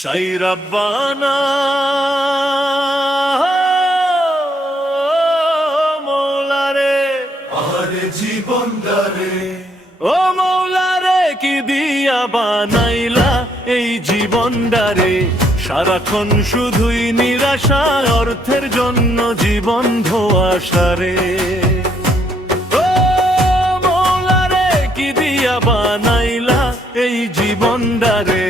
সাই রব্বানা মৌলা রে, আরে জীবন দারে ও মৌলা রে, কি দিয়া বানাইলা এই জীবনটারে। সারাক্ষণ শুধুই নিরাশা, অর্থের জন্য জীবন ধোয়াশারে। ও মৌলা রে, কি দিয়া বানাইলা এই জীবনটারে।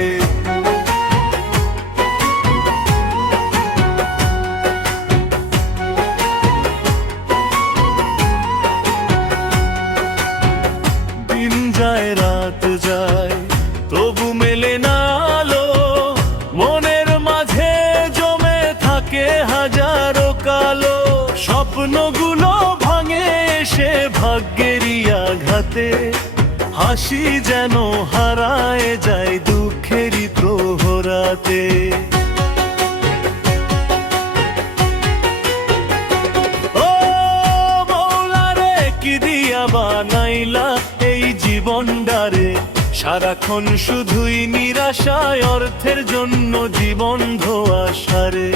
দিন যায় রাত যায় তবু মেলে না আলো, মনের মাঝে জমে থাকে হাজারো কালো। স্বপ্নগুলো ভাঙে এসে ভাগ্যেরই আঘাতে, হাসি যেন হারায় যায় দুঃখেরই প্রহরাতে। ও মৌলা রে, কি দিয়া বানাইলা এই জীবনটারে। সারাক্ষণ শুধুই নিরাশায়, অর্থের জন্য জীবন ধোয়াশারে।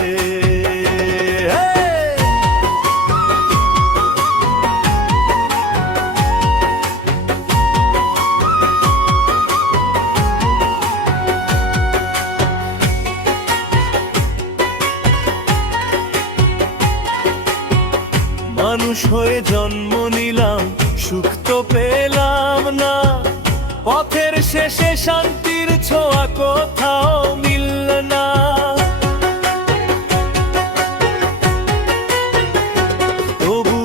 মানুষ হয়ে জন্ম নিলাম, সুখ তো পেলাম না। পথের শেষে শান্তির ছোঁয়া কোথাও মিলল না। তবু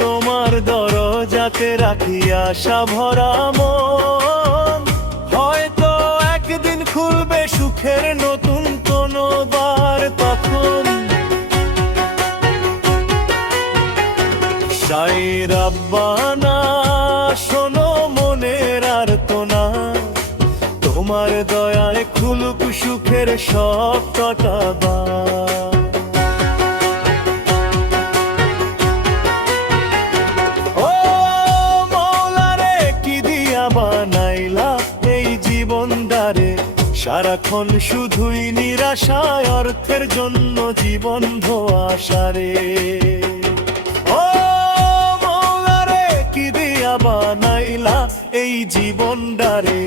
তোমার দরজাতে রাখি আশা ভরা মন, হয়তো একদিন খুলবে সুখের নতুন কোনো বার। তখন সাই রব্বানা শোনো মনের আর্তনা, তোমার দয়ায় খুলুক সুখের সব কটা। ও মৌলা রে, কি দিয়া বানাইলা এই জীবনটারে। সারাক্ষণ শুধুই নিরাশায়, অর্থের জন্য জীবন ধোয়াশারে। ও মৌলা রে, কি দিয়া বানাইলা এই জীবনটারে।